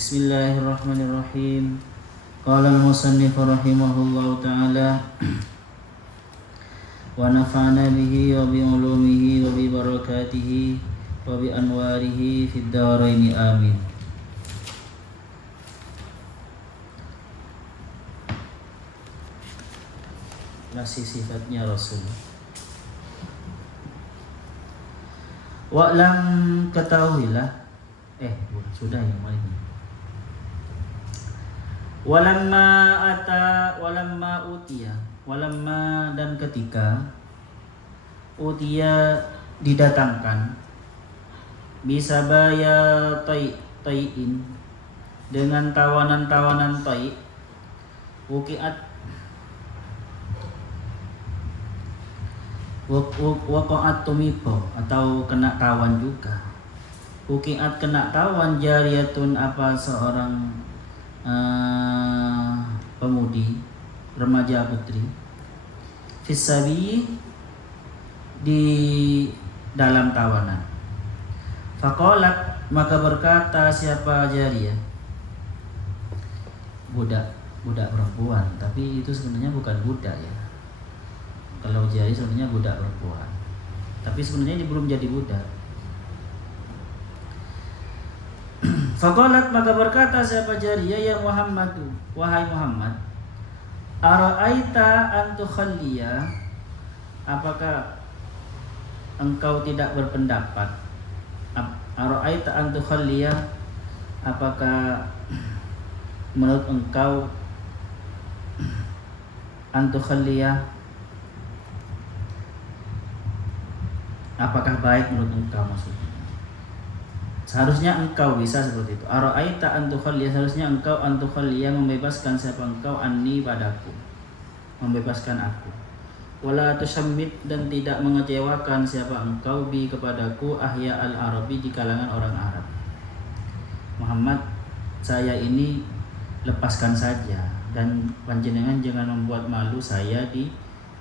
Bismillahirrahmanirrahim. Qala al-musannif rahimahullahu ta'ala wa nafa'ana bihi wa bi ulumihi wa bi barakatihi wa bi anwarihi fid dharaini amin. Masih sifatnya Rasul. Wa'lam, ketahuilah. Sudah yang mana? Walamma dan ketika utia didatangkan bisabaya tai'in dengan tawanan-tawanan tai' waqa'at tumipo atau kena tawan juga. Ukiat kena tawan jariyatun apa seorang pemudi remaja putri fisabi di dalam tawanan. Faqalat, maka berkata siapa jariyah, budak perempuan, tapi itu sebenarnya bukan budak ya. Kalau jariyah sebenarnya budak perempuan, tapi sebenarnya dia belum jadi budak. Faqalat, maka berkata siapa jariyah, ya Muhammadu, wahai Muhammad, ara'aita an tukhalliya, apakah engkau tidak berpendapat, ara'aita an tukhalliya, apakah menurut engkau an tukhalliya, apakah baik menurut engkau maksudnya? Seharusnya engkau bisa seperti itu. Ara'aita an tukhalliya, seharusnya engkau an tukhalliya membebaskan siapa engkau anni padaku, membebaskan aku. Wala tusammit, dan tidak mengecewakan siapa engkau bi kepadaku ahya al-arabi, di kalangan orang Arab. Muhammad, saya ini lepaskan saja, dan panjenengan jangan membuat malu saya di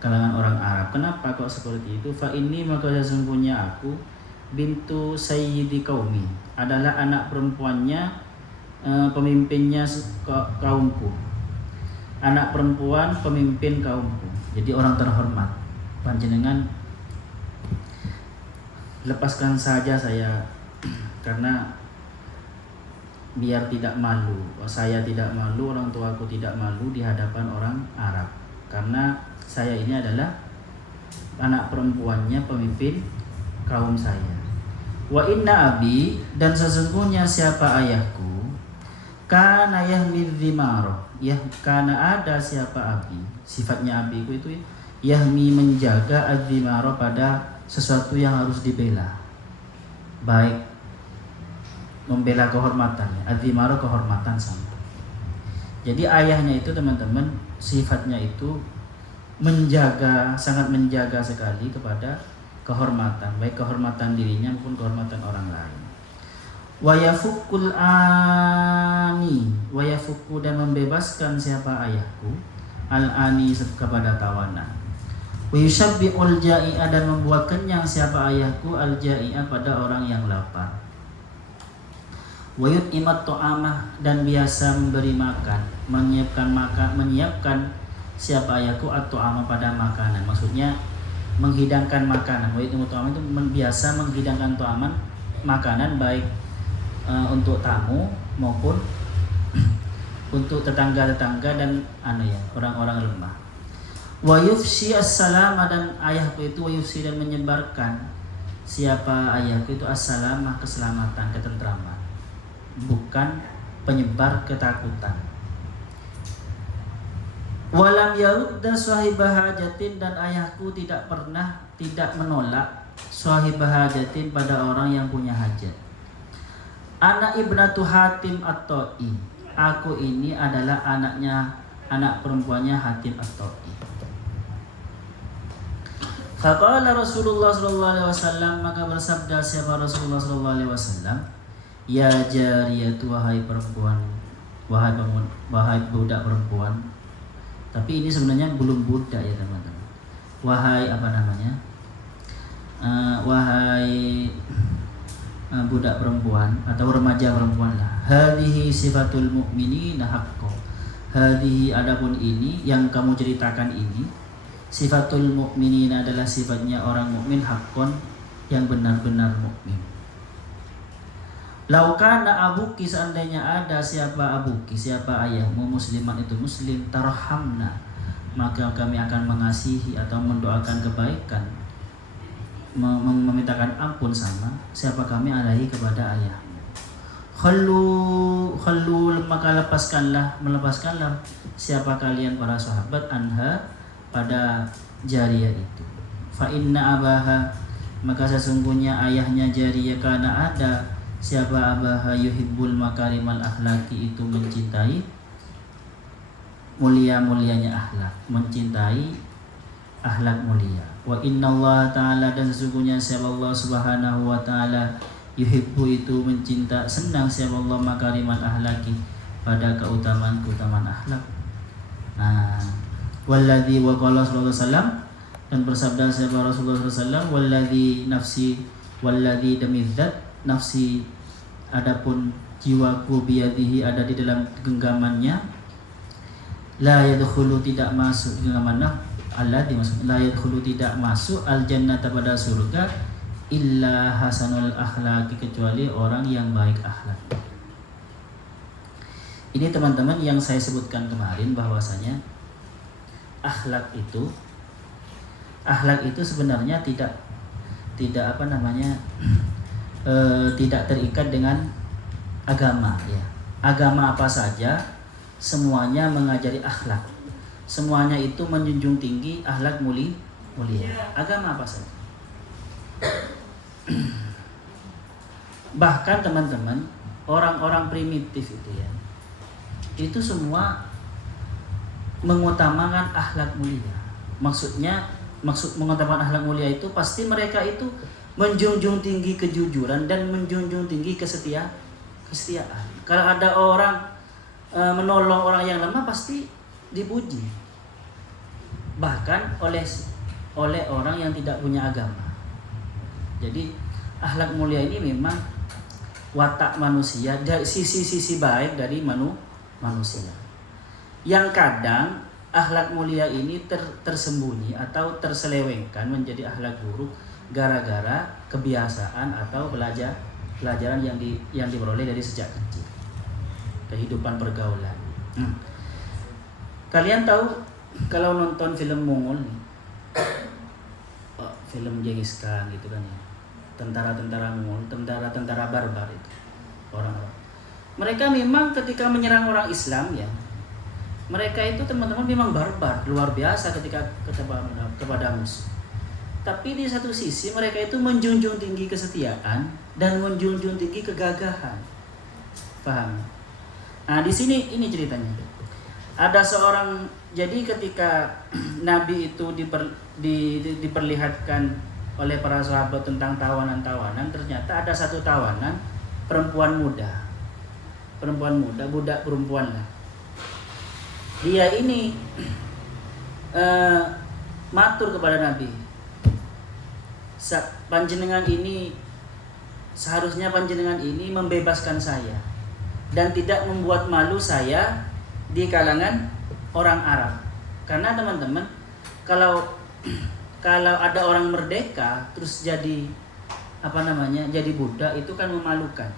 kalangan orang Arab. Kenapa kok seperti itu? Fa inni, maka sesungguhnya aku bintu sayyidi qaumi, adalah anak perempuannya pemimpinnya kaumku, anak perempuan pemimpin kaumku, jadi orang terhormat. Panjenengan lepaskan saja saya karena biar tidak malu, saya tidak malu, orang tuaku tidak malu di hadapan orang Arab, karena saya ini adalah anak perempuannya pemimpin kaum saya. Wa inna abi, dan sesungguhnya siapa ayahku, kana yahmi dhimaro, ya kana ada siapa abi, sifatnya abiku itu yahmi, menjaga adzimaro, pada sesuatu yang harus dibela, baik membela kehormatannya. Adzimaro kehormatan sama. Jadi ayahnya itu teman-teman sifatnya itu menjaga, sangat menjaga sekali kepada kehormatan, baik kehormatan dirinya maupun kehormatan orang lain. Wayafukul ani, wayafuku, dan membebaskan siapa ayahku al-ani, kepada tawanan. Wayushabbi'ul ja'i'a, dan membuat kenyang siapa ayahku al-ja'i'a, pada orang yang lapar. Wayut'imat to'amah, dan biasa memberi makan, menyiapkan siapa ayahku at-to'amah, pada makanan, maksudnya menghidangkan makanan. Wa itu mutu'aman itu biasa menghidangkan tu'aman, makanan, baik untuk tamu maupun untuk tetangga-tetangga dan orang-orang lemah. Wa yufsi as-salama, dan ayahku itu wa yufsi, dan menyebarkan siapa ayahku itu as-salama, keselamatan, ketentraman, bukan penyebar ketakutan. Walam yarudda sahibah hajatin, dan ayahku tidak menolak sahibah hajatin, pada orang yang punya hajat. Anak ibnatu Hatim at-Ta'i, aku ini adalah anak perempuannya Hatim at-Ta'i. Faqala Rasulullah sallallahu alaihi wasallam, maka bersabda siapa Rasulullah sallallahu alaihi wasallam, ya jariyatu, wahai perempuan, wahai budak perempuan. Tapi ini sebenarnya belum budak ya teman-teman. Wahai wahai budak perempuan atau remaja perempuan lah. Hadhihi sifatul mu'minina haqqo. Hadhihi, adapun ini yang kamu ceritakan ini, sifatul mu'minina adalah sifatnya orang mukmin, haqqon, yang benar-benar mukmin. Laukana abuki, seandainya ada siapa abuki, siapa ayahmu, musliman itu muslim, tarhamna, maka kami akan mengasihi atau mendoakan kebaikan, memintakan ampun sama siapa kami alaihi kepada ayahmu. Khallu, maka melepaskanlah siapa kalian para sahabat anha, pada jariyah itu. Fa inna abaha, maka sesungguhnya ayahnya jariyah, karena ada siapa abaha yuhibbul makarimal akhlaki, itu mencintai mulia-mulianya akhlak, mencintai akhlak mulia. Wa innallaha ta'ala, dan sesungguhnya siapa Allah subhanahu wa ta'ala, yuhibbu, itu mencinta, senang siapa Allah makarimal akhlaki, pada keutamaan akhlak. Nah, walladzi wa qala sallallahu alaihi wasallam, dan bersabda siapa Rasulullah sallallahu alaihi wasallam, walladzi demi zat nafsi, adapun jiwaku, biyadihi, ada di dalam genggamannya, la yadkhulu, tidak masuk, genggaman alladzi, maksud la yadkhulu, tidak masuk, al jannata, pada surga, illa hasanul akhlaqi, kecuali orang yang baik akhlak. Ini teman-teman yang saya sebutkan kemarin, bahwasanya akhlak itu sebenarnya tidak tidak terikat dengan agama, ya. Agama apa saja semuanya mengajari akhlak. Semuanya itu menjunjung tinggi akhlak mulia. Agama apa saja. Bahkan teman-teman, orang-orang primitif itu, ya, itu semua mengutamakan akhlak mulia. Maksud mengutamakan akhlak mulia itu pasti mereka itu menjunjung tinggi kejujuran dan menjunjung tinggi kesetiaan. Kalau ada orang menolong orang yang lemah, pasti dipuji, bahkan oleh orang yang tidak punya agama. Jadi akhlak mulia ini memang watak manusia, dari sisi baik dari manusia. Yang kadang akhlak mulia ini tersembunyi atau terselewengkan menjadi akhlak buruk gara-gara kebiasaan atau pelajaran yang diperoleh dari sejak kecil, kehidupan pergaulan. Kalian tahu kalau nonton film Mongol nih, film Genghis Khan gitu kan, ya, tentara-tentara Mongol, tentara barbar itu, orang-orang. Mereka memang ketika menyerang orang Islam, ya, mereka itu teman-teman memang barbar luar biasa ketika kepada musuh. Tapi di satu sisi mereka itu menjunjung tinggi kesetiaan dan menjunjung tinggi kegagahan. Paham? Nah, di sini ini ceritanya. Ada seorang, jadi ketika Nabi itu diperlihatkan oleh para sahabat tentang tawanan-tawanan, ternyata ada satu tawanan perempuan muda, budak perempuan lah. Dia ini matur kepada Nabi, seharusnya panjenengan ini membebaskan saya dan tidak membuat malu saya di kalangan orang Arab. Karena teman-teman, kalau ada orang merdeka terus jadi jadi budak, itu kan memalukan.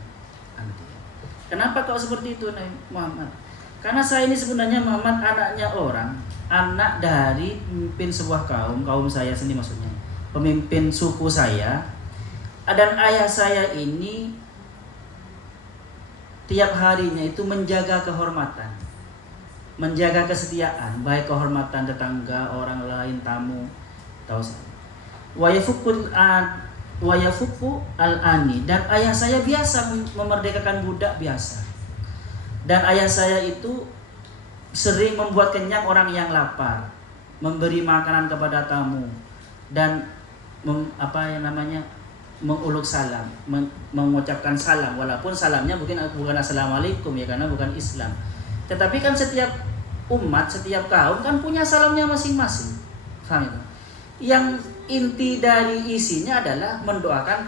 Kenapa kok seperti itu, Muhammad? Karena saya ini sebenarnya Muhammad anak dari pemimpin sebuah kaum saya sendiri, maksudnya pemimpin suku saya, dan ayah saya ini tiap harinya itu menjaga kehormatan, menjaga kesetiaan, baik kehormatan tetangga, orang lain, tamu, tahu saya. Wayafuku al-ani, dan ayah saya biasa memerdekakan budak biasa. Dan ayah saya itu sering membuat kenyang orang yang lapar, memberi makanan kepada tamu, dan menguluk salam, mengucapkan salam, walaupun salamnya bukan assalamualaikum, ya, karena bukan Islam. Tetapi kan setiap umat, setiap kaum kan punya salamnya masing-masing. Paham itu? Yang inti dari isinya adalah mendoakan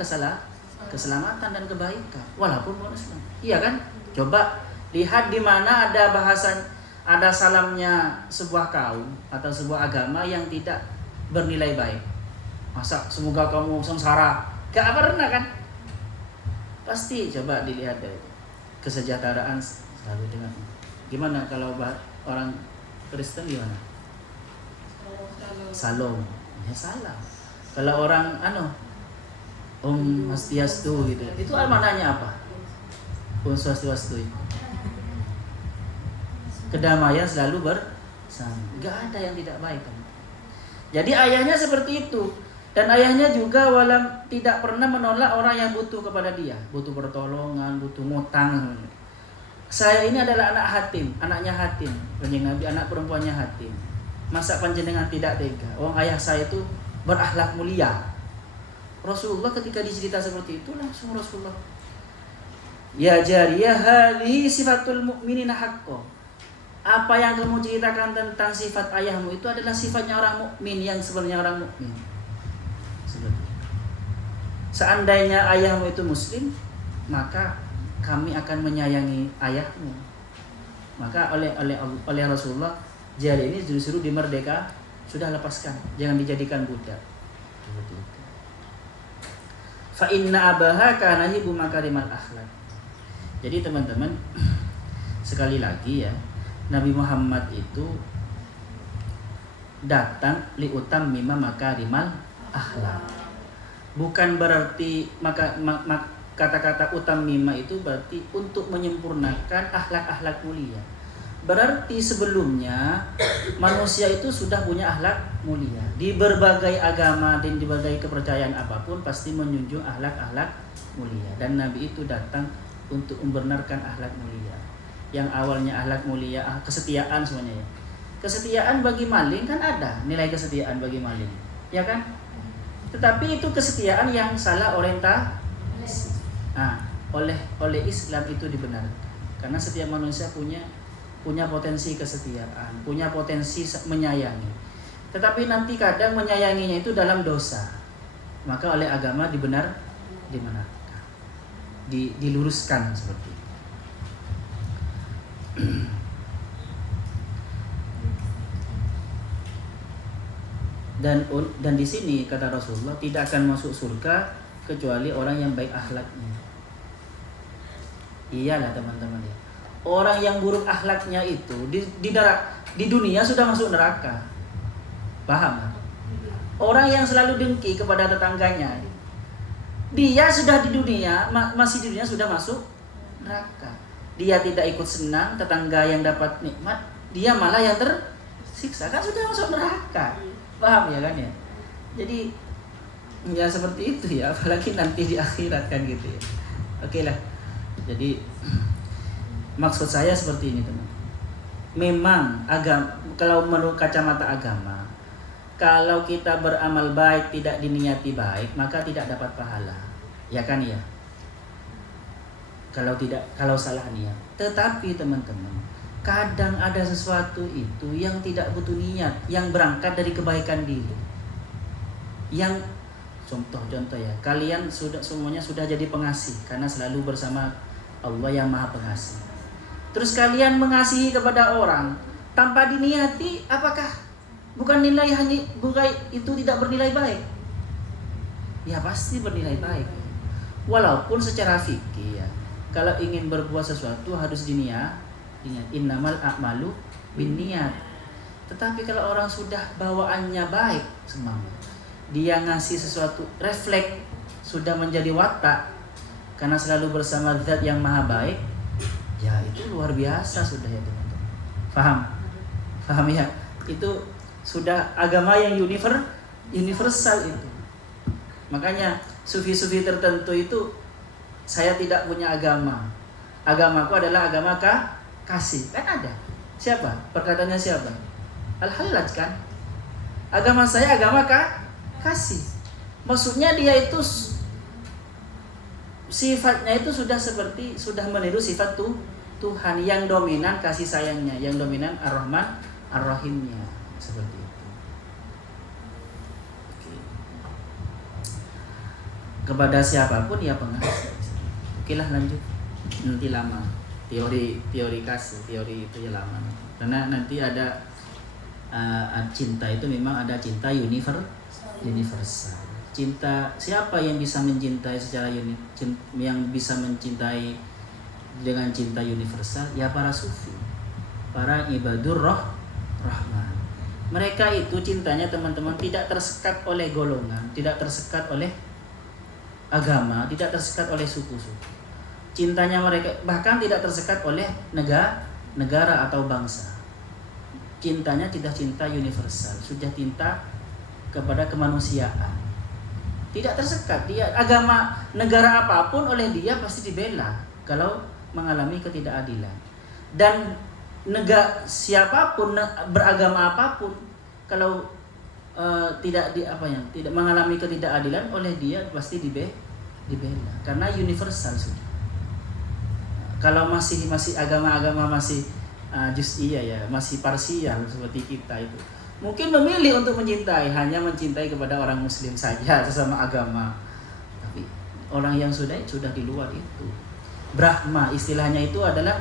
keselamatan dan kebaikan, walaupun bukan Islam. Iya kan? Coba lihat di mana ada bahasan, ada salamnya sebuah kaum atau sebuah agama yang tidak bernilai baik. Masa semoga kamu sengsara? Gak pernah kan? Pasti coba dilihat dari kesejahteraan selalu dengan. Gimana kalau orang Kristen gimana? Salam. Ya salam. Kalau orang Om Swastiastu gitu. Itu maknanya apa? Om Swastiastu. Kedamaian selalu bersama. Enggak ada yang tidak baik. Jadi ayahnya seperti itu. Dan ayahnya juga tidak pernah menolak orang yang butuh kepada dia, butuh pertolongan, butuh ngutang. Saya ini adalah anak Hatim, anaknya Hatim, Kanjeng Nabi, anak perempuannya Hatim. Masa panjenengan tidak tega? Ayah saya itu berakhlak mulia. Rasulullah ketika dicerita seperti itu langsung Rasulullah, ya jariyah hadhihi sifatul mu'minina haqqo. Apa yang kamu ceritakan tentang sifat ayahmu itu adalah sifatnya orang mukmin yang sebenarnya orang mukmin. Seandainya ayahmu itu muslim, maka kami akan menyayangi ayahmu. Maka oleh Rasulullah, jari ini disuruh dimerdeka, sudah lepaskan, jangan dijadikan budak. Fa inna abaha kana hibu makarimal akhlak. Jadi teman-teman, sekali lagi ya, Nabi Muhammad itu datang liutam mimma makarimal akhlak. Bukan berarti kata-kata utammima itu berarti untuk menyempurnakan akhlak-akhlak mulia. Berarti sebelumnya manusia itu sudah punya akhlak mulia. Di berbagai agama dan di berbagai kepercayaan apapun pasti menjunjung akhlak-akhlak mulia. Dan Nabi itu datang untuk membenarkan akhlak mulia. Yang awalnya akhlak mulia, kesetiaan semuanya ya. Kesetiaan bagi maling kan ada nilai kesetiaan bagi maling, ya kan? Tetapi itu kesetiaan yang salah orientasi. Oleh Islam itu dibenarkan. Karena setiap manusia punya potensi kesetiaan, punya potensi menyayangi. Tetapi nanti kadang menyayanginya itu dalam dosa. Maka oleh agama dibenarkan, diluruskan seperti itu. Dan di sini kata Rasulullah tidak akan masuk surga kecuali orang yang baik akhlaknya. Iyalah teman-teman ya. Orang yang buruk akhlaknya itu di dunia sudah masuk neraka. Paham? Orang yang selalu dengki kepada tetangganya, dia sudah di dunia, masih di dunia sudah masuk neraka. Dia tidak ikut senang, tetangga yang dapat nikmat, dia malah yang tersiksa, kan sudah masuk neraka. Paham ya kan ya? Jadi ya seperti itu ya, apalagi nanti di akhirat kan gitu ya. Oke lah. Jadi maksud saya seperti ini teman. Memang kalau menurut kacamata agama, kalau kita beramal baik tidak diniati baik, maka tidak dapat pahala. Ya kan ya? Kalau salah niat. Tetapi teman-teman, kadang ada sesuatu itu yang tidak butuh niat, yang berangkat dari kebaikan diri. Yang contoh ya, kalian semuanya sudah jadi pengasih karena selalu bersama Allah yang Maha Pengasih. Terus kalian mengasihi kepada orang tanpa diniati, apakah bukan itu tidak bernilai baik? Ya pasti bernilai baik. Walaupun secara fikih ya, kalau ingin berbuat sesuatu harus diniat. Innamal a'malu binniyat. Tetapi kalau orang sudah bawaannya baik, semangat, dia ngasih sesuatu refleks, sudah menjadi watak karena selalu bersama zat yang maha baik, ya itu luar biasa sudah ya teman-teman. Paham ya? Itu sudah agama yang universal itu. Makanya sufi-sufi tertentu itu, saya tidak punya agama. Agamaku adalah agama kasih. Kan ada. Siapa? Perkataannya siapa? Al-Hallaj kan? Agama saya agama kasih. Maksudnya dia itu sifatnya itu sudah meniru sifat Tuhan yang dominan kasih sayangnya, yang dominan Ar-Rahman Ar-Rahimnya, seperti itu. Kepada siapapun ya pengasih. Oke lah lanjut. Nanti lama. teori kasih, teori itu ya lama. Karena nanti ada cinta itu memang ada cinta universal. Cinta, siapa yang bisa mencintai secara yang bisa mencintai dengan cinta universal? Ya para sufi, para ibadur rahman. Mereka itu cintanya teman-teman tidak tersekat oleh golongan, tidak tersekat oleh agama, tidak tersekat oleh suku-suku. Cintanya mereka bahkan tidak tersekat oleh negara atau bangsa. Cintanya tidak cinta universal, sudah cinta kepada kemanusiaan. Tidak tersekat, dia agama negara apapun oleh dia pasti dibela kalau mengalami ketidakadilan. Dan siapapun beragama apapun kalau tidak mengalami ketidakadilan oleh dia pasti dibela karena universal sudah. Kalau masih agama-agama masih juz'iyah ya, masih parsial seperti kita itu, mungkin memilih untuk hanya mencintai kepada orang muslim saja sesama agama. Tapi orang yang sudah di luar itu, Brahma istilahnya itu adalah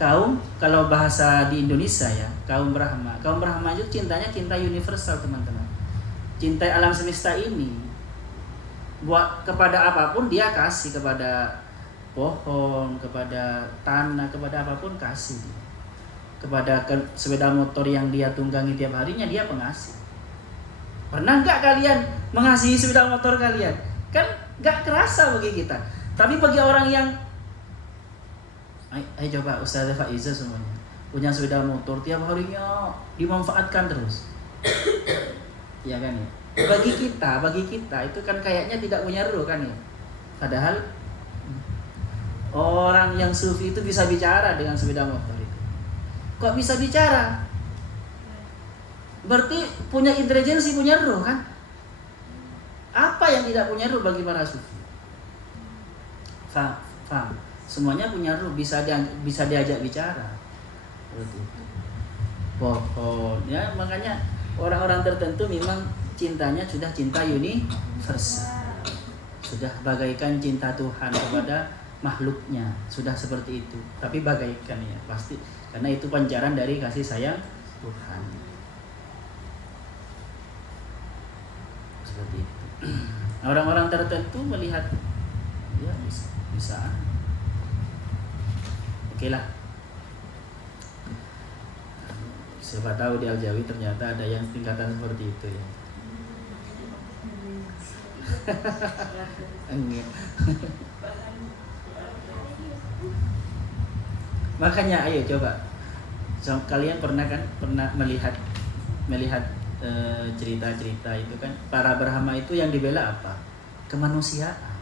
kaum, kalau bahasa di Indonesia ya, kaum Brahma. Kaum Brahma itu cintanya cinta universal teman-teman. Cinta alam semesta ini. Buat kepada apapun dia kasih, kepada pohon, kepada tanah, kepada apapun kasih dia. Kepada sepeda motor yang dia tunggangi tiap harinya dia pengasih. Pernah nggak kalian mengasihi sepeda motor kalian? Kan nggak kerasa bagi kita. Tapi bagi orang yang ayo coba Ustazah Faiza semuanya punya sepeda motor tiap harinya dimanfaatkan terus. Ya kan ya. Bagi kita itu kan kayaknya tidak punya roh kan ya. Padahal orang yang sufi itu bisa bicara dengan sepeda motor itu. Kok bisa bicara? Berarti punya intelijensi, punya roh kan? Apa yang tidak punya roh bagi para sufi? Faham? Semuanya punya ruh, bisa diajak bicara. Seperti itu. Pohon, ya makanya orang-orang tertentu memang cintanya sudah cinta universal. Sudah bagaikan cinta Tuhan kepada makhluknya, sudah seperti itu. Tapi bagaikan ya, pasti karena itu pancaran dari kasih sayang Tuhan. Seperti itu. Orang-orang tertentu melihat ya bisa. Oke lah. Siapa tahu di Al-Jawi ternyata ada yang tingkatan seperti itu ya. Enggak. Makanya ayo coba. Kalian pernah melihat cerita-cerita itu kan, para Brahma itu yang dibela apa? Kemanusiaan.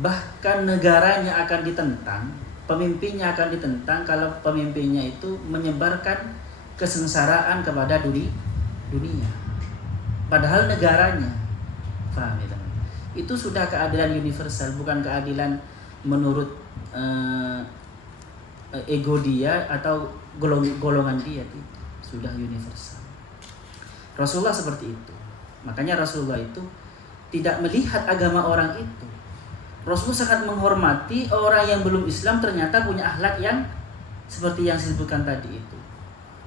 Bahkan negaranya akan ditentang, pemimpinnya akan ditentang kalau pemimpinnya itu menyebarkan kesengsaraan kepada dunia. Padahal negaranya, paham ya teman? Itu sudah keadilan universal, bukan keadilan menurut ego dia atau golongan dia, sudah universal. Rasulullah seperti itu. Makanya Rasulullah itu tidak melihat agama orang itu. Rasulullah sangat menghormati orang yang belum Islam ternyata punya akhlak yang seperti yang disebutkan tadi itu.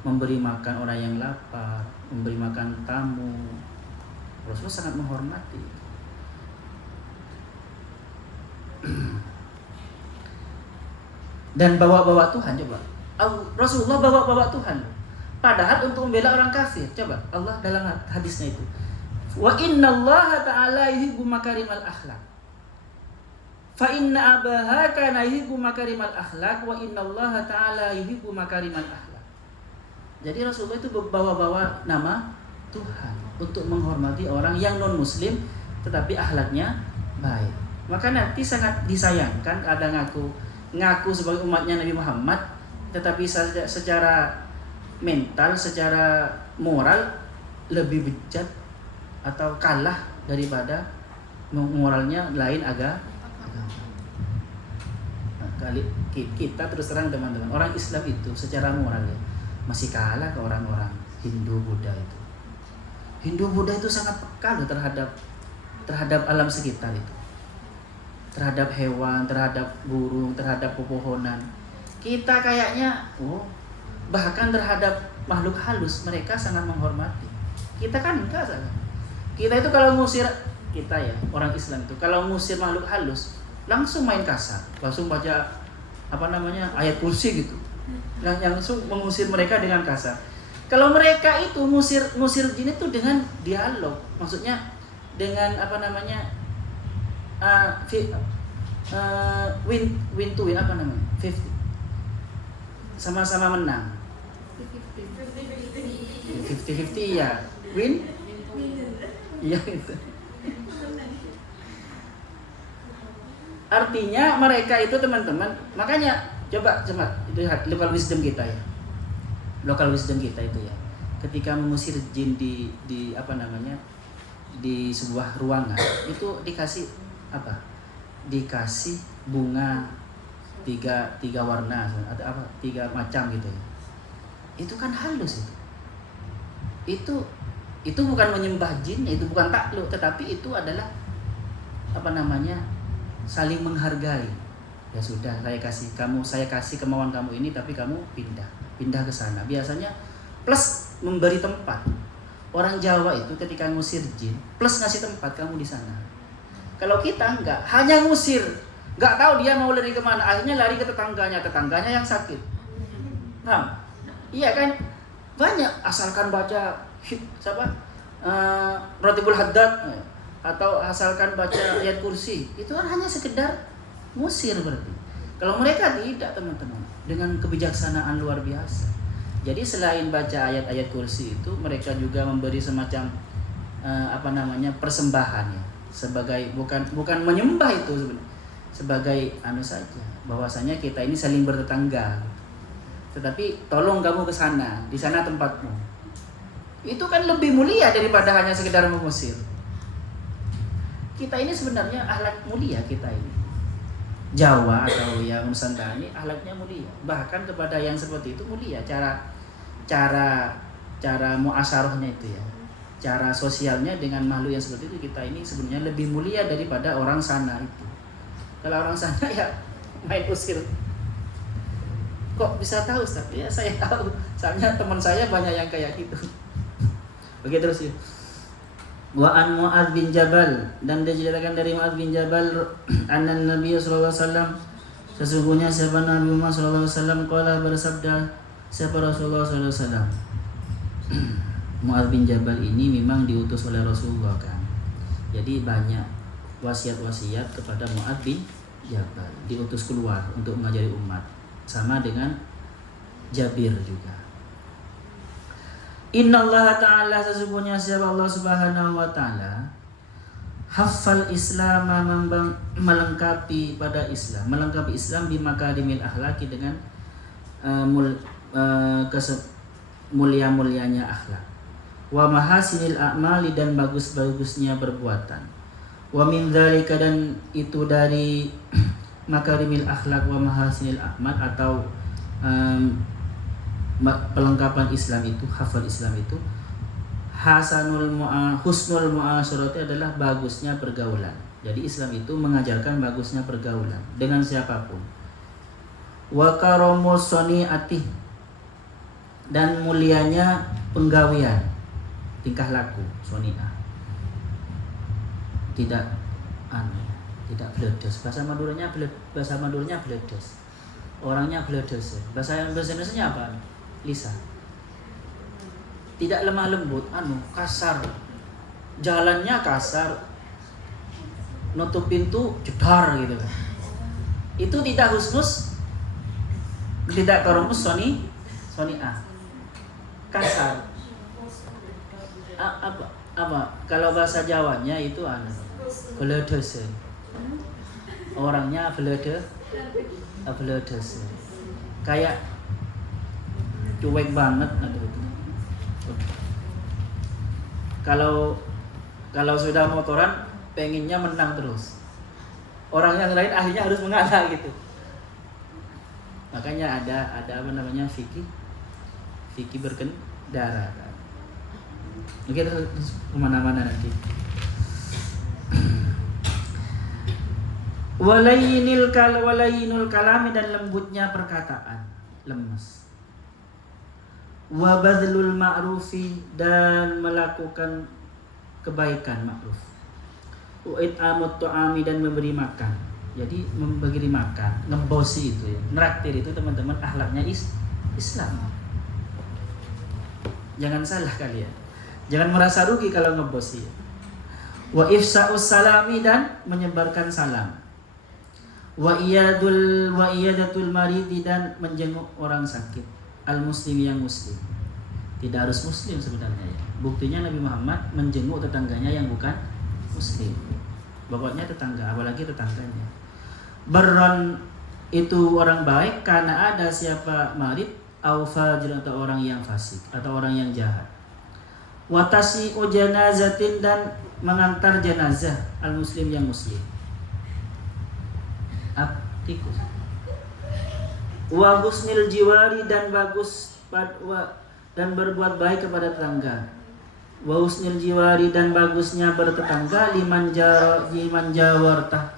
Memberi makan orang yang lapar, memberi makan tamu. Rasulullah sangat menghormati. Dan bawa-bawa Tuhan, coba. Rasulullah bawa-bawa Tuhan. Padahal untuk membela orang kafir, coba Allah dalam hadisnya itu. Wa innallaha ta'ala yuhibbu makarimal akhlak. Fa inna abaha kana yuhibbu makarimal akhlak wa innallaha ta'ala yuhibbu makarimal akhlak. Jadi Rasulullah itu bawa-bawa nama Tuhan untuk menghormati orang yang non muslim tetapi akhlaknya baik. Maka nanti sangat disayangkan ada ngaku sebagai umatnya Nabi Muhammad tetapi secara mental, secara moral lebih bejat atau kalah daripada moralnya lain agama. Kali kita terus terang teman-teman, orang Islam itu secara moral ya masih kalah ke orang-orang Hindu Buddha itu. Hindu Buddha itu sangat peka loh terhadap alam sekitar itu, terhadap hewan, terhadap burung, terhadap pepohonan. Kita kayaknya, bahkan terhadap makhluk halus mereka sangat menghormati. Kita kan enggak salah. Kita itu kalau ngusir, kita ya orang Islam itu kalau ngusir makhluk halus langsung main kasar, langsung baca ayat kursi gitu, langsung mengusir mereka dengan kasar. Kalau mereka itu ngusir jin itu dengan dialog, maksudnya dengan win to win, 50 sama-sama menang, 50-50 ya, win, iya itu. Artinya mereka itu teman-teman, makanya coba lihat local wisdom kita ya. Local wisdom kita itu ya. Ketika mengusir jin di di sebuah ruangan, itu dikasih apa? Dikasih bunga tiga warna atau 3 macam gitu ya. Itu kan halus itu. Itu bukan menyembah jin, itu bukan takluk, tetapi itu adalah saling menghargai. Ya sudah, saya kasih kemauan kamu ini, tapi kamu pindah ke sana. Biasanya plus memberi tempat. Orang Jawa itu ketika ngusir jin plus ngasih tempat, kamu di sana. Kalau kita enggak, hanya ngusir, enggak tahu dia mau lari kemana, akhirnya lari ke tetangganya yang sakit. Nah, iya kan? Banyak, asalkan baca Rotibul Haddad atau asalkan baca ayat kursi, itu kan hanya sekedar ngusir berarti. Kalau mereka tidak, teman-teman, dengan kebijaksanaan luar biasa. Jadi selain baca ayat-ayat kursi itu, mereka juga memberi semacam persembahan ya, sebagai bukan menyembah itu sebenarnya, sebagai saja, bahwasanya kita ini saling bertetangga. Tetapi tolong kamu ke sana, di sana tempatmu. Itu kan lebih mulia daripada hanya sekedar mengusir. Kita ini sebenarnya akhlak mulia, kita ini Jawa atau yang Nusantara ini akhlaknya mulia. Bahkan kepada yang seperti itu mulia cara muasyarahnya itu ya. Cara sosialnya dengan makhluk yang seperti itu, kita ini sebenarnya lebih mulia daripada orang sana itu. Kalau orang sana ya main usir. Kok bisa tahu, Ustaz? Ya saya tahu. Soalnya teman saya banyak yang kayak gitu. Oke, terus ya. Wa an Mu'adz bin Jabal, dan diceritakan dari Mu'adz bin Jabal anna Nabi sallallahu alaihi wasallam, sesungguhnya siapa Nabi Muhammad sallallahu alaihi wasallam qala bersabda, siapa Rasulullah sallallahu alaihi wasallam. Mu'adz bin Jabal ini memang diutus oleh Rasulullah kan. Jadi banyak wasiat-wasiat kepada Mu'adz bin Jabal, diutus keluar untuk mengajari umat. Sama dengan Jabir juga. Innallaha ta'ala, sesungguhnya siapa Allah subhanahu wa ta'ala, hafal Islam, melengkapi Islam bimakarimil akhlaki, dengan mulia-mulianya akhlak, wa mahasinil a'mali, dan bagus-bagusnya perbuatan, wa min dzalika, dan itu dari makarimil akhlak wa mahasinil a'mal, atau pelengkapan Islam itu, hafal Islam itu, husnul mu'asyarati, adalah bagusnya pergaulan. Jadi Islam itu mengajarkan bagusnya pergaulan dengan siapapun. Wa karamus soni'ati, dan mulianya penggawean, tingkah laku, soni'ah. Tidak bledes. Bahasa Maduranya bledes. Orangnya bledes. Bahasa Indonesianya apa? Lisan. Tidak lemah lembut, kasar. Jalannya kasar. Nutup pintu jedar gitu kan. Itu tidak husnus, tidak karumus soni'ah. Kasar. Apa? Kalau bahasa Jawanya itu bledes. Orangnya bledes. Kayak cuek banget. Kalau sudah motoran pengennya menang terus, orang yang lain akhirnya harus mengalah gitu. Makanya ada fikih berkendara. Oke, terus kemana-mana nanti. Walainul kalami, dan lembutnya perkataan, lemes. Wa badlul ma'rufi, dan melakukan kebaikan, ma'ruf. Wa it'amut ta'ami, dan memberi makan. Jadi memberi makan, ngebosi itu ya. Neraktir itu teman-teman akhlaknya Islam. Jangan salah kalian. Jangan merasa rugi kalau ngebosi. Wa ifsa'us salami, dan menyebarkan salam. Wa iyadatul maridi, dan menjenguk orang sakit. Al muslim, yang muslim. Tidak harus muslim sebenarnya ya. Buktinya Nabi Muhammad menjenguk tetangganya yang bukan muslim. Pokoknya tetangga, apalagi tetangganya. Barron itu orang baik karena ada siapa marid au fajir, atau orang yang fasik atau orang yang jahat. Watasi'u janazatin, dan mengantar jenazah al muslim, yang muslim. Tikus. Wa husnil jiwari, dan bagus dan berbuat baik kepada tetangga. Wa husnil jiwari, dan bagusnya bertetangga, liman jawarta.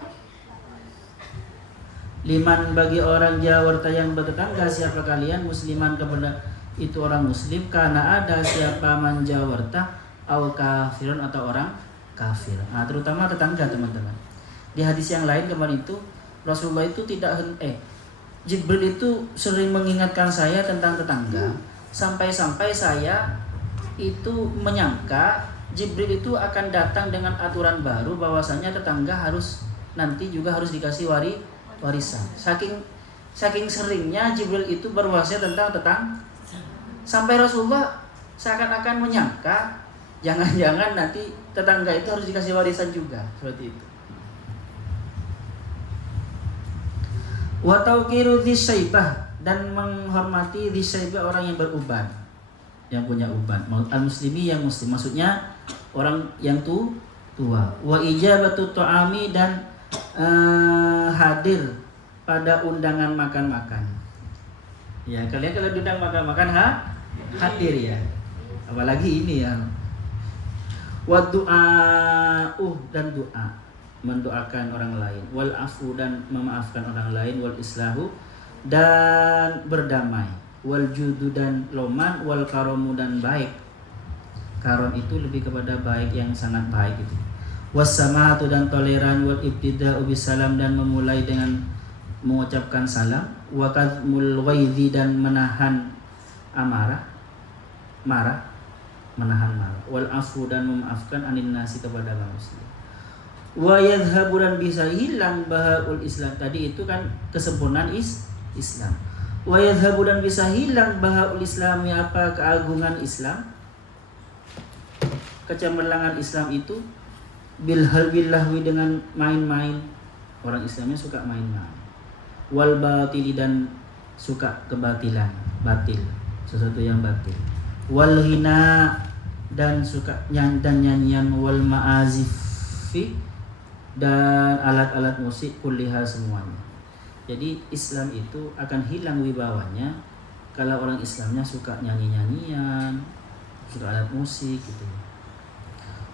Liman, bagi orang jawarta yang bertetangga, siapa kalian, musliman, kepada itu orang muslim, karena ada siapa man jawarta au kafirun, atau orang kafir. Nah, terutama tetangga teman-teman. Di hadis yang lain kemarin itu Rasulullah itu Jibril itu sering mengingatkan saya tentang tetangga, sampai-sampai saya itu menyangka Jibril itu akan datang dengan aturan baru bahwasanya tetangga nanti juga harus dikasih warisan. Saking seringnya Jibril itu berwasiat tentang tetangga, sampai Rasulullah seakan-akan menyangka jangan-jangan nanti tetangga itu harus dikasih warisan juga, seperti itu. Wa tauqiru dzisyaibah, dan menghormati dzisyaibah, orang yang beruban, yang punya uban. Al muslimi, yang muslim, maksudnya orang yang tua. Wa ijabatu ta'ami, dan hadir pada undangan makan-makan. Ya, kalian kalau diundang makan-makan hadir ya. Apalagi ini ya. Wa du'a, dan doa, mendoakan orang lain. Wal afu, dan memaafkan orang lain. Wal islahu, dan berdamai. Wal judu, dan loman. Wal karomu, dan baik. Karom itu lebih kepada baik yang sangat baik itu. Wassamatu, dan toleran. Wal ibtida'u bisalam, dan memulai dengan mengucapkan salam. Wa kadmul ghaidhi, dan menahan menahan marah. Wal afu, dan memaafkan anin nasi, kepada manusia. Wa yadhhabu, dan bisa hilang bahaul Islam. Tadi itu kan kesempurnaan Islam. Wa yadhhabu, dan bisa hilang bahaul Islam, apa keagungan Islam, kecemerlangan Islam itu, bilahwi, dengan main-main. Orang Islamnya suka main-main. Wal batili, dan suka kebatilan, batil, sesuatu yang batil. Wal hina, dan suka nyanyian. Wal ma'azifi, dan alat-alat musik, kulliha, semuanya. Jadi Islam itu akan hilang wibawanya kalau orang Islamnya suka nyanyi-nyanyian, suka alat musik gitu.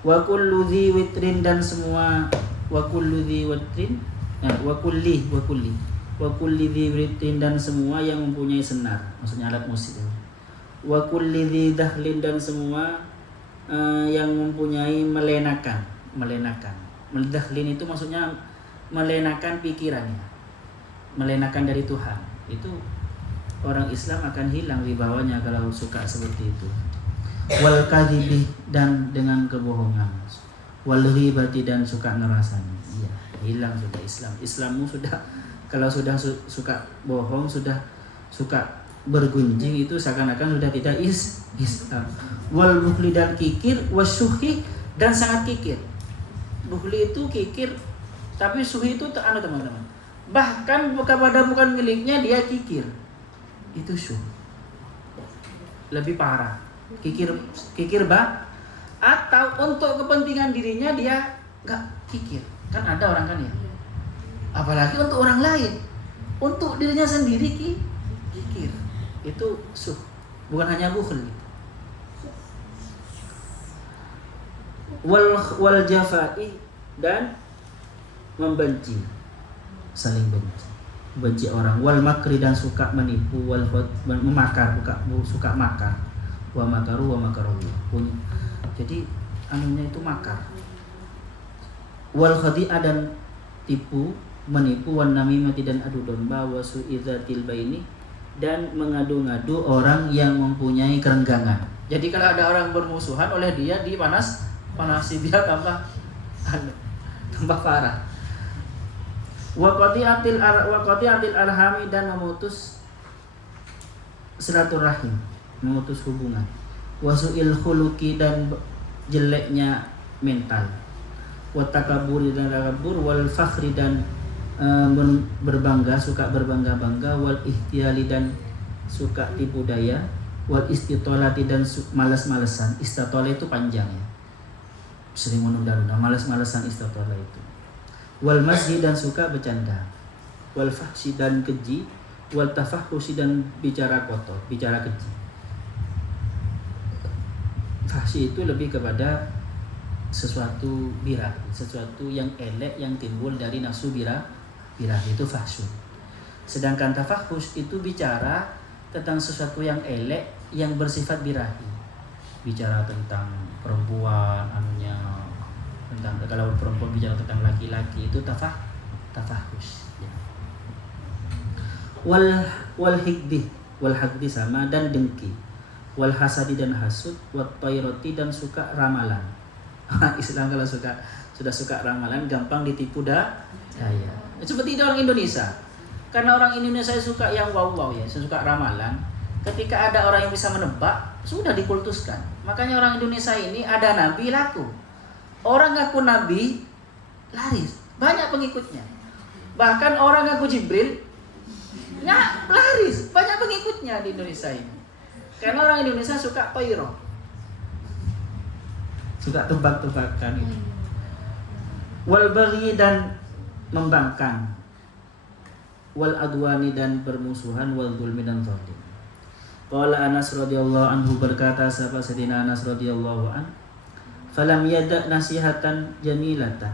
Wa kullu dhi witrin, dan semua wa kulli dhi witrin, dan semua yang mempunyai senar, maksudnya alat musik. Wa kulli dhi dahlin, dan semua yang mempunyai melenakan. Dahlin itu maksudnya melenakan pikirannya, melenakan dari Tuhan. Itu orang Islam akan hilang wibawanya kalau suka seperti itu. Wal kadhibi, dan dengan kebohongan. Wal ghibati, dan suka ngerasanya. Iya, hilang sudah Islam. Islammu sudah, kalau sudah suka bohong, sudah suka bergunjing, itu seakan-akan sudah tidak Islam. Wal bukhli, dan kikir. Wasyuhi, dan sangat kikir. Bukhli itu kikir, tapi suhi itu teman-teman. Bahkan kepada bukan miliknya dia kikir. Itu syuh. Lebih parah. Kikir atau untuk kepentingan dirinya dia enggak kikir. Kan ada orang kan ya. Apalagi untuk orang lain. Untuk dirinya sendiri kikir. Itu syuh. Bukan hanya bukhli. Wal jafai, dan membenci. saling benci orang. Wal makri dan suka menipu, wal memakar, suka makar. Wa makaru wa makarullah. Jadi anunya itu makar. Wal khadi'ah dan tipu, menipu, wan namimati dan adu domba, wa su'izatil baini dan mengadu-ngadu orang yang mempunyai kerenggangan. Jadi kalau ada orang bermusuhan oleh dia panasi dia tambah parah. Wa qati'atil arhami dan memutus silaturahim, memutus hubungan. Wa su'il khuluqi dan jeleknya mental. Wa takaburi dan takabur, wal fakhri dan berbangga, suka berbangga-bangga, wal ihtiyali dan suka tipu daya, wal istitolati dan malas-malesan. Istitola itu panjang ya, sering menunda-nunda, malas-malesan istitola itu. Wal mazhi dan suka bercanda, wal fahsi dan keji, wal tafahusi dan bicara kotor, bicara keji. Fahsi itu lebih kepada sesuatu birah, sesuatu yang elek yang timbul dari nafsu birah itu fahsyun. Sedangkan tafahus itu bicara tentang sesuatu yang elek yang bersifat birahi, bicara tentang perempuan, tentang kalau perempuan bicara tentang laki-laki itu tafahus ya. Wal hikdi sama dan dengki, wal hasadi dan hasud, wat tairoti dan suka ramalan. Islam kalau sudah suka ramalan gampang ditipu daya. Seperti orang Indonesia. Karena orang Indonesia suka yang wow ya, suka ramalan. Ketika ada orang yang bisa menebak, sudah dikultuskan. Makanya orang Indonesia ini ada nabi laku. Orang ngaku nabi laris, banyak pengikutnya. Bahkan orang ngaku Jibril laris, banyak pengikutnya di Indonesia ini. Karena orang Indonesia suka toiro, suka tebak-tebakan itu. Wal baghi dan membangkang, wal adwani dan bermusuhan, wal zulmi dan zalim. Qala Anas radhiyallahu anhu, berkata siapa Sayyidina Anas radhiyallahu an, falam yada nasihatan jamilatan,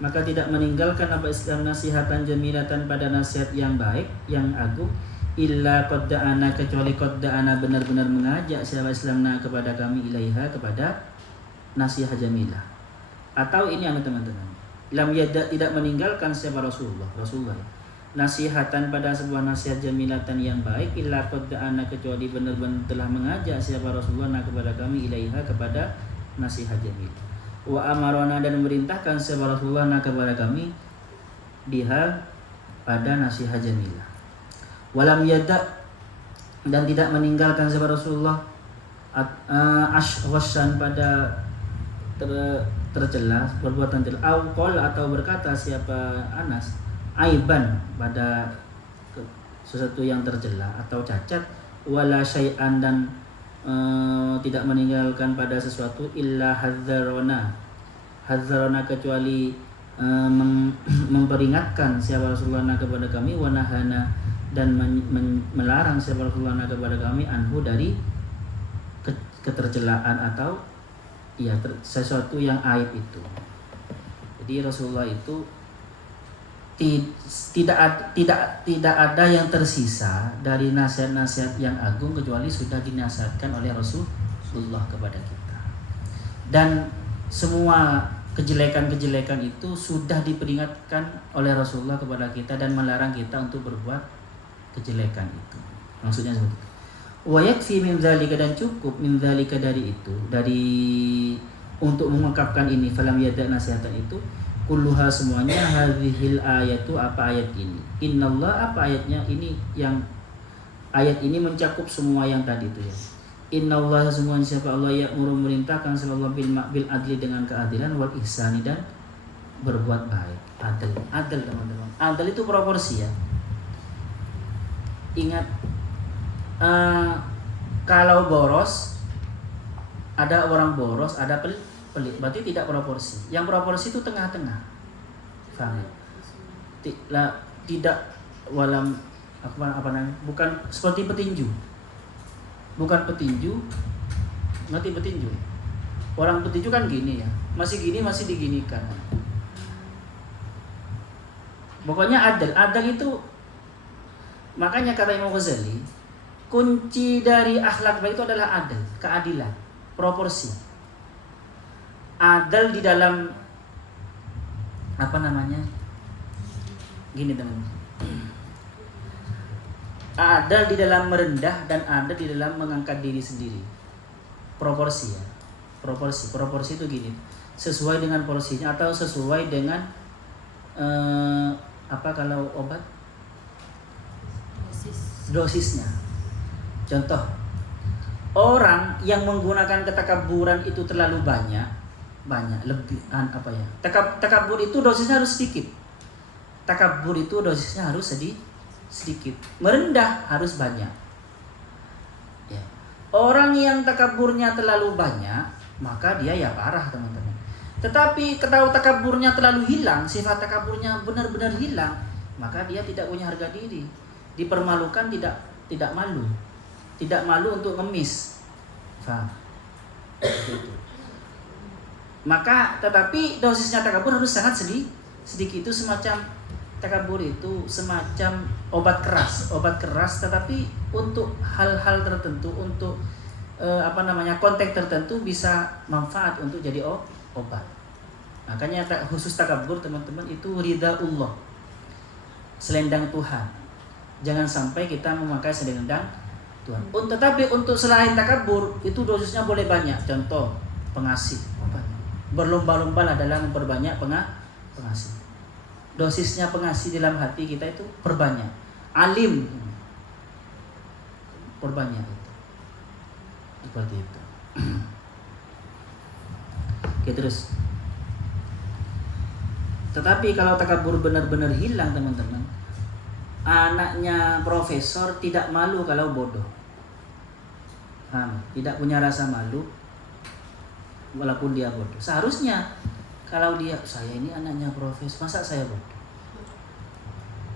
maka tidak meninggalkan apa Islam nasihatan jamilatan pada nasihat yang baik, yang agung, illa qadda'ana, kecuali qadda'ana benar-benar mengajak siapa Islamna kepada kami ilaiha, kepada nasihat jamilah. Atau ini teman-teman, lam yada tidak meninggalkan siapa Rasulullah nasihatan pada sebuah nasihat jamilatan yang baik, illa qadda'ana, kecuali benar-benar telah mengajak siapa Rasulullah kepada kami ilaiha, kepada nasihat jamilah. Wa amarona dan memerintahkan siapa Rasulullah kepada kami biha, pada nasihat jamilah. Walam yada dan tidak meninggalkan siapa Rasulullah ashwasan pada tercela, perbuatan tercela, atau berkata siapa Anas aiban, pada sesuatu yang tercela atau cacat, wala syai'an dan tidak meninggalkan pada sesuatu, illa hadzarona kecuali memperingatkan siapa Rasulullah kepada kami, wa nahana dan melarang siapa Rasulullah kepada kami anhu, dari ketercelaan atau sesuatu yang aib itu. Jadi Rasulullah itu tidak ada yang tersisa dari nasihat-nasihat yang agung kecuali sudah dinasihatkan oleh Rasulullah kepada kita. Dan semua kejelekan-kejelekan itu sudah diperingatkan oleh Rasulullah kepada kita dan melarang kita untuk berbuat kejelekan itu. Maksudnya seperti itu. Wa yakfi min dzalika, dan cukup min dzalika dari itu, untuk mengungkapkan ini, falam yada nasihatan itu, kulluha semuanya, hadhil ayatu, apa ayat ini, innallah, apa ayatnya ini, yang ayat ini mencakup semua yang tadi itu ya. Innallah, semuanya siapa Allah, ya'muru, merintahkan sallallahu bil adli, dengan keadilan, wal ihsani dan berbuat baik. Adil teman-teman, adil itu proporsi ya. Ingat, kalau boros, ada orang boros, ada pelit, berarti tidak proporsi. Yang proporsi itu tengah-tengah. Paham? Tidak walam bukan seperti petinju. Bukan petinju. Ngerti petinju? Orang petinju kan gini ya. Masih gini, masih diginikan. Pokoknya adil. Adil itu, makanya kata Imam Ghazali, kunci dari akhlak baik itu adalah adil, keadilan, proporsi. Adil di dalam apa namanya? Gini teman-teman. Adil di dalam merendah dan adil di dalam mengangkat diri sendiri. Proporsi ya. Proporsi itu gini. Sesuai dengan porsinya atau sesuai dengan apa kalau obat? Dosisnya. Contoh, orang yang menggunakan ketakaburan itu terlalu banyak lebih apa ya? Takabur itu dosisnya harus sedikit. Takabur itu dosisnya harus sedikit. Merendah harus banyak. Ya. Orang yang takaburnya terlalu banyak, maka dia ya parah teman-teman. Tetapi kalau takaburnya terlalu hilang, sifat takaburnya benar-benar hilang, maka dia tidak punya harga diri. Dipermalukan, tidak malu. Tidak malu untuk ngemis. Faham? Gitu. Maka tetapi dosisnya takabur harus sangat sedikit. Itu semacam takabur itu semacam obat keras tetapi untuk hal-hal tertentu, untuk konteks tertentu bisa manfaat untuk jadi obat. Makanya khusus takabur teman-teman itu ridha Allah, selendang Tuhan. Jangan sampai kita memakai selendang Tuhan. Tetapi untuk selain takabur itu dosisnya boleh banyak. Contoh pengasih, berlomba-lomba dalam memperbanyak pengasih. Dosisnya pengasih dalam hati kita itu perbanyak. Alim perbanyak itu. Seperti itu. Oke, terus. Tetapi kalau takabur benar-benar hilang teman-teman, anaknya profesor tidak malu kalau bodoh. Tidak punya rasa malu walaupun dia bodoh. Seharusnya kalau dia, saya ini anaknya profesor, masa saya bodoh?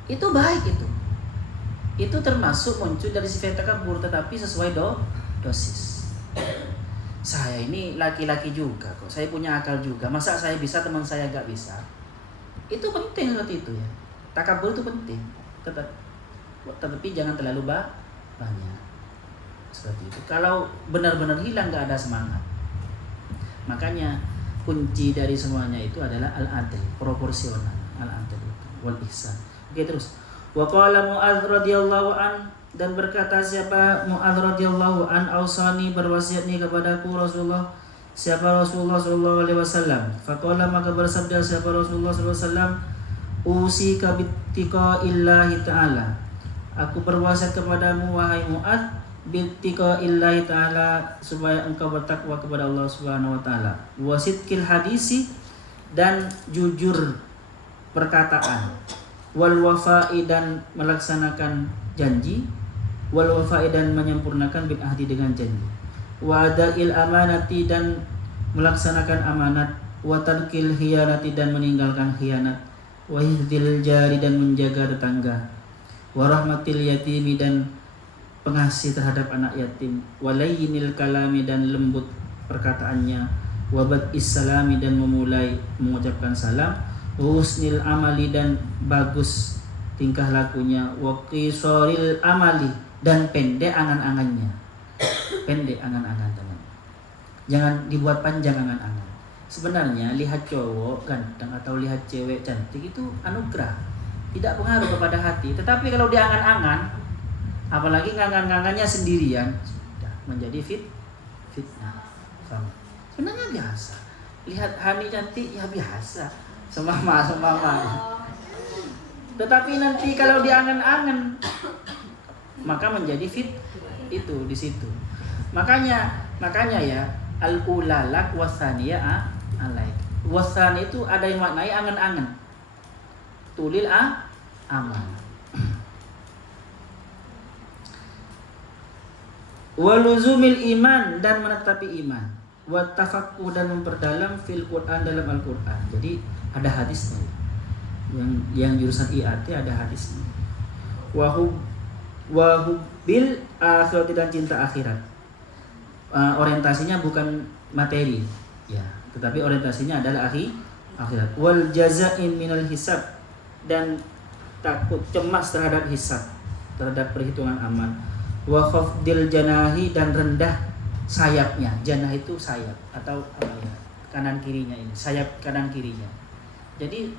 Itu baik itu. Itu termasuk muncul dari sifat takabur, tetapi sesuai dosis. Saya ini laki-laki juga kok, saya punya akal juga, masa saya bisa teman saya gak bisa? Itu penting seperti itu ya. Takabur itu penting. Tetapi jangan terlalu banyak. Seperti itu. Kalau benar-benar hilang gak ada semangat. Makanya kunci dari semuanya itu adalah al-adl, proporsional, al-adl wal ihsan. Oke, terus. Wa qala Mu'adz radhiyallahu an, dan berkata siapa Mu'adz radhiyallahu an, ausani berwasiat nih kepadaku Rasulullah. Siapa Rasulullah sallallahu alaihi wasallam? Faqala, maka bersabda siapa Rasulullah sallallahu alaihi wasallam, usika bittiqaillahi ta'ala. Aku berwasiat kepadamu wahai Mu'adz bittiqaillahi ta'ala, supaya engkau bertakwa kepada Allah Subhanahu wa taala. Wasidqil hadisi, dan jujur perkataan. Wal wafa'i, dan melaksanakan janji. Wal wafa'i, dan menyempurnakan bil ahdi, dengan janji. Wa ada'il amanati, dan melaksanakan amanat. Wa tarkil khiyanati, dan meninggalkan khianat. Wa hifdzil jari, dan menjaga tetangga. Wa rahmatil yatimi, dan pengasih terhadap anak yatim. Wa layyinil kalami, dan lembut perkataannya. Wa bad'is salami, dan memulai mengucapkan salam. Wa husnil amali, dan bagus tingkah lakunya. Wa qisaril amali, dan pendek angan-angannya. Pendek angan-angan teman. Jangan dibuat panjang angan-angan. Sebenarnya lihat cowok ganteng atau lihat cewek cantik itu anugerah, tidak pengaruh kepada hati. Tetapi kalau diangan-angan, apalagi ngangan-ngangannya sendirian, sudah menjadi fitnah. Sebenarnya biasa. Lihat Hani cantik ya biasa, semama. Tetapi nanti kalau diangan-angan, maka menjadi itu di situ. Makanya ya, al-ula lak wasaniya alaik. Wasan itu ada yang maknai angan-angan. Tulil amal. Waluzumil iman, dan menetapi iman. Wa tafaqquh, dan memperdalam fil Quran, dalam Al-Quran. Jadi ada hadisnya. Yang jurusan IAT ada hadisnya. Wa hubbil akhirat, dan cinta akhirat. Orientasinya bukan materi ya, tetapi orientasinya adalah akhirat. Wal jaza'in minal hisab, dan takut cemas terhadap hisab, terhadap perhitungan amal. Wa khafdil janahi, dan rendah sayapnya. Janah itu sayap atau apa ya, kanan kirinya ini, sayap kanan kirinya. Jadi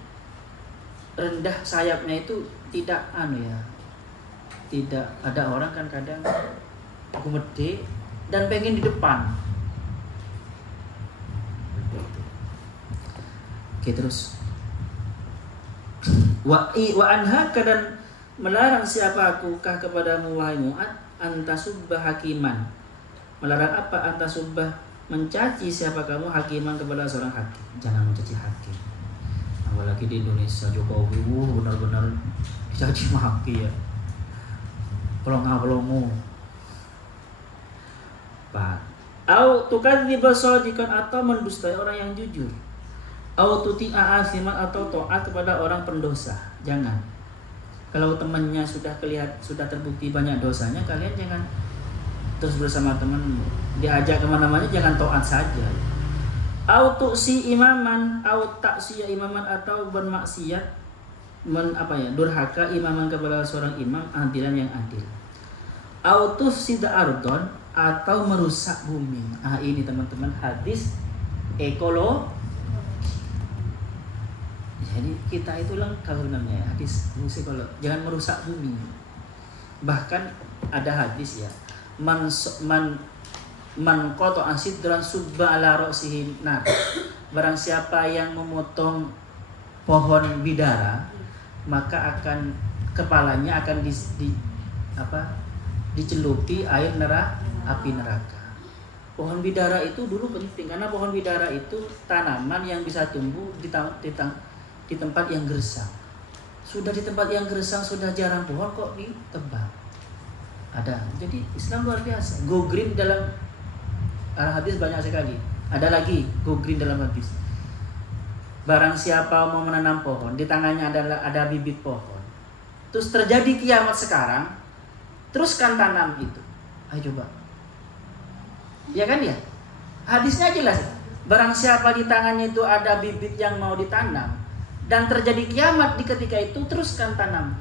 rendah sayapnya itu tidak tidak ada orang kan kadang gede dan pengen di depan. Oke, terus wa anhaka, dan melarang siapa akukah kepadamu wahai Mu'ad, antasubba hakiman. Melarang apa? Antasubba, mencaci siapa kamu hakiman kepada seorang hakim. Jangan mencaci hakim. Apalagi di Indonesia Jokowi benar-benar dicaci maki ya. Pelongo. Pak. Au tukadziba shadiqan, atau mendustai orang yang jujur. Au tuti'a asiman, atau taat kepada orang pendosa. Jangan. Kalau temannya sudah terbukti banyak dosanya, kalian jangan terus bersama temanmu. Diajak kemana-mana jangan taat saja. Au tu'si imaman, au ta'siya imaman, atau bermaksiat durhaka imaman kepada seorang imam adilan yang adil. Au tufsida ardon, atau merusak bumi. Ini teman-teman hadis ekologi. Jadi kita itu lengkap sebenarnya ya, hadis psikolog. Jangan merusak bumi. Bahkan ada hadis ya, man qata'a sidran subba ala ra'sihi nar. Barang siapa yang memotong pohon bidara, maka akan kepalanya akan dicelupi air api neraka. Pohon bidara itu dulu penting karena pohon bidara itu tanaman yang bisa tumbuh di tempat yang gersang. Sudah di tempat yang gersang sudah jarang pohon, kok ditebang. Ada. Jadi Islam luar biasa. Go green dalam hadis banyak sekali. Ada lagi go green dalam hadis. Barang siapa mau menanam pohon, di tangannya ada bibit pohon. Terus terjadi kiamat sekarang, teruskan tanam itu. Ayo coba. Ya kan ya? Hadisnya jelas. Barang siapa di tangannya itu ada bibit yang mau ditanam dan terjadi kiamat di ketika itu, teruskan tanam.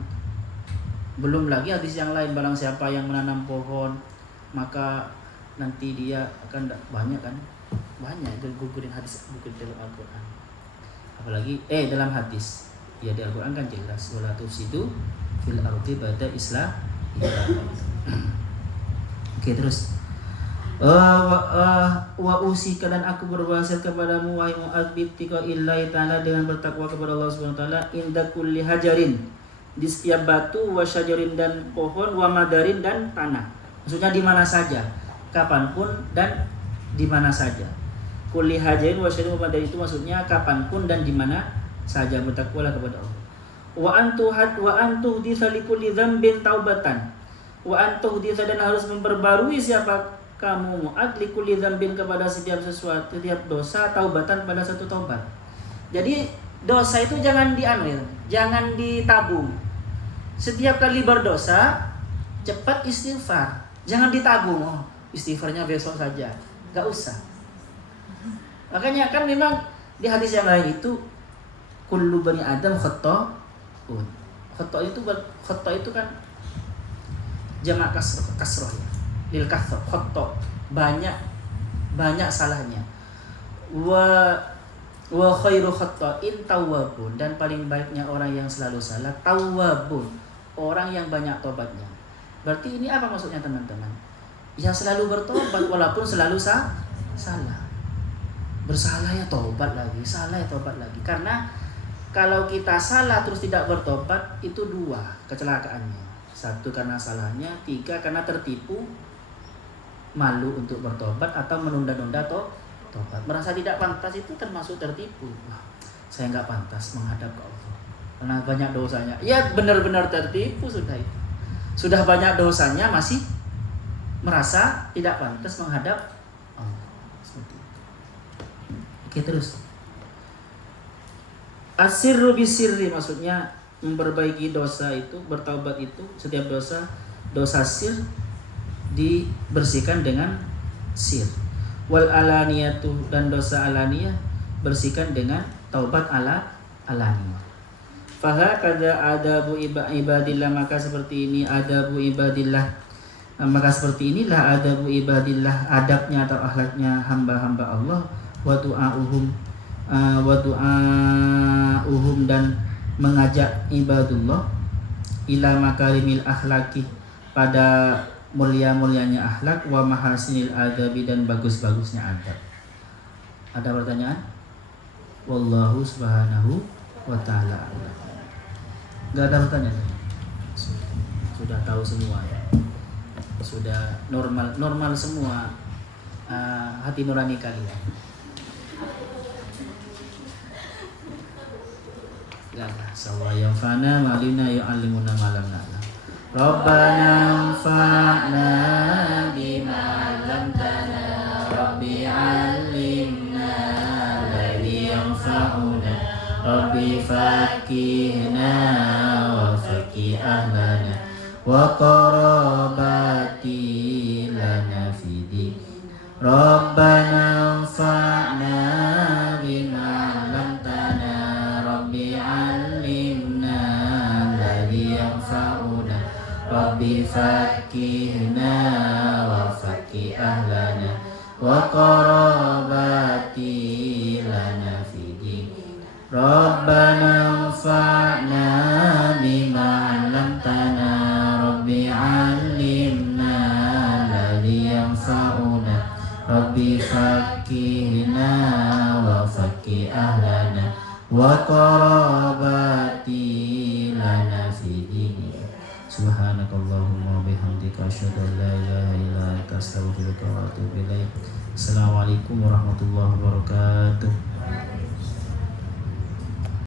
Belum lagi hadis yang lain, barang siapa yang menanam pohon maka nanti dia akan banyak itu gugurin hadis, gugurin dalam Al-Quran. Apalagi dalam hadis ya, di Al-Quran kan jelas, wala tufsidu fil ardi ba'da islah. Oke, terus wa usika, dan aku berwasiat kepadamu wahai Mu'adz bittaqa'illahi ta'ala, dengan bertakwa kepada Allah Subhanahu wa taala, inda kulli hajarin, di setiap batu, wa syajarin, dan pohon, wa madarin, dan tanah. Maksudnya di mana saja, kapanpun dan di mana saja. Kulli hajarin wa syajarin wa madarin itu maksudnya kapanpun dan di mana saja, bertakwalah kepada Allah. Wa antuhditsa likulli dzambin taubatan. Wa antuhditsa, dan harus memperbarui siapa kamu Mu'adz likulli dzambin, kepada setiap dosa, taubatan, pada satu taubat. Jadi dosa itu jangan jangan ditabung. Setiap kali berdosa cepat istighfar. Jangan ditabung. Istighfarnya besok saja. Enggak usah. Makanya kan memang di hadis yang lain itu kullu bani adam khata'un. Khata' itu kan jamak kasroh ya. Lil kasroh, khata', banyak salahnya. Wa khairu khata'in tawwabun, dan paling baiknya orang yang selalu salah tawwabun, orang yang banyak tobatnya. Berarti ini apa maksudnya teman-teman? Ya selalu bertobat walaupun selalu salah. Bersalah ya tobat lagi, salah ya tobat lagi. Karena kalau kita salah terus tidak bertobat, itu 2 kecelakaannya. 1 karena salahnya, 3 karena tertipu, malu untuk bertobat atau menunda-nunda tobat. Merasa tidak pantas itu termasuk tertipu. Saya nggak pantas menghadap ke Allah karena banyak dosanya. Ya benar-benar tertipu sudah itu. Sudah banyak dosanya masih merasa tidak pantas menghadap Allah. Seperti itu. Oke, terus. Asirru bisirri, maksudnya memperbaiki dosa itu, bertaubat itu, setiap dosa sir dibersihkan dengan sir. Wal alaniyatu, dan dosa alaniyah bersihkan dengan taubat alaniyah. Fahakadza adabu ibadillah, maka seperti ini adabu ibadillah, maka seperti inilah adabu ibadillah, adabnya atau akhlaknya hamba-hamba Allah, wa du'auhum dan mengajak ibadullah ila makarimil akhlaki, pada mulia-mulianya akhlak, wa mahasinil adabi, dan bagus-bagusnya adab. Ada pertanyaan? Wallahu subhanahu wa ta'ala. Gak ada pertanyaan? Sudah tahu semua ya? Sudah normal semua hati nurani kalian. La sawa yang fana malina yu'allimuna malam na'lam. Rabbana anfa'na bima 'allamtana, Rabbi 'allimna alladhi yanfa'una, Rabbi faqihna wa faqih ahlana wa qarabati lana fidi. Rabbana anfa'na bima 'allamtana, Rabbi 'allimna alladhi yanfa'una, Rabbi faqihna wa faqih ahlana wa qarabati lana fidi. Rabbana anfa'na bima 'allamtana, Rabbi 'allimna alladhi yanfa'una, Rabbi faqihna wa faqih ahlana wa qarabati lana fidi. Subhanakallahumma wa bihamdika asyhadu an la ilaha illa anta astaghfiruka wa atubu ilaik. Assalamualaikum warahmatullahi wabarakatuh.